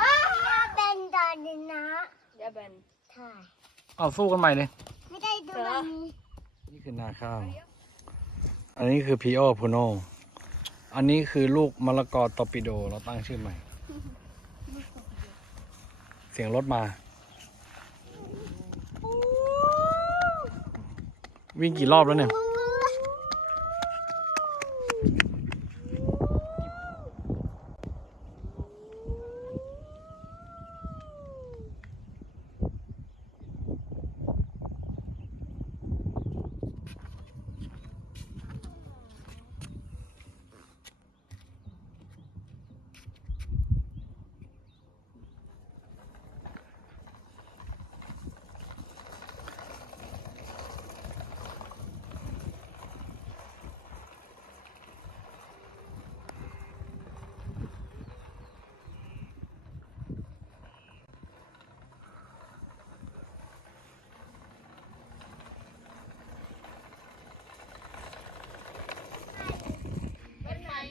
อ้าวเป็นตอนนี้นะอย่าแบนใช่เอาสู้กันใหม่เลย ไม่ได้ดูวันนี้นี่คือนาข้าว อันนี้คือพีโอพูโน อันนี้คือลูกมะละกอตอร์ปิโด เราตั้งชื่อใหม่ เสียงรถมา วิ่งกี่รอบแล้วเนี่ย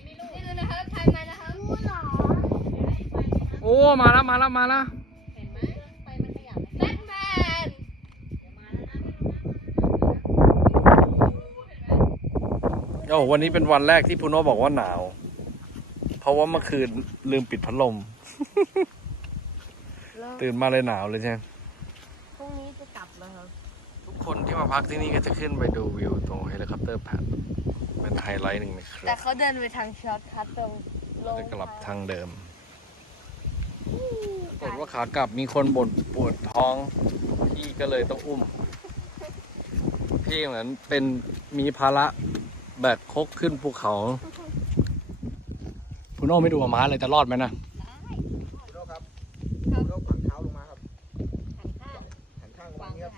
นี่คือนะครับไทยมานะครับ รู้เหรอ โอ้ มาแล้วมาแล้วมาแล้วแบทแมนโอ้วันนี้เป็นวันแรกที่พูโนบอกว่าหนาว เพราะว่าเมื่อคืนลืมปิดพัดลม ตื่นมาเลยหนาวเลยใช่ไหมพรุ่งนี้จะกลับแล้วครับทุกคนที่มาพักที่นี่ก็จะขึ้นไปดูวิวตรงเฮลิคอปเตอร์แพดเป็นไฮไลท์หนึ่งในคลิแต่ปเขาเดินไปทางช็อตคัทตรงลงจะกลับทางเดิม ปรากฏว่าขากลับมีคนบ่นปวดท้อง พี่ก็เลยต้องอุ้ม พี่เหมือนเป็นมีภาระแบกคกขึ้นภูเขาพูโน่ไม่ดูมาม้าเลยจะรอดไหมนะโรคครับโรคฝังเท้าลงมาครับหันข้างหันข้างวามงนี้ครับ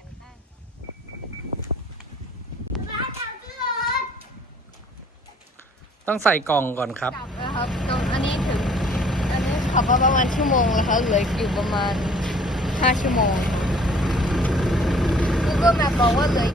ต้องใส่กล่องก่อนครับบแล้วครับตรงอันนี้ถึง ขับมาประมาณชั่วโมงแล้วค่ะเหลืออยู่ประมาณห้าชั่วโมง Google Map บอกว่าเหลือ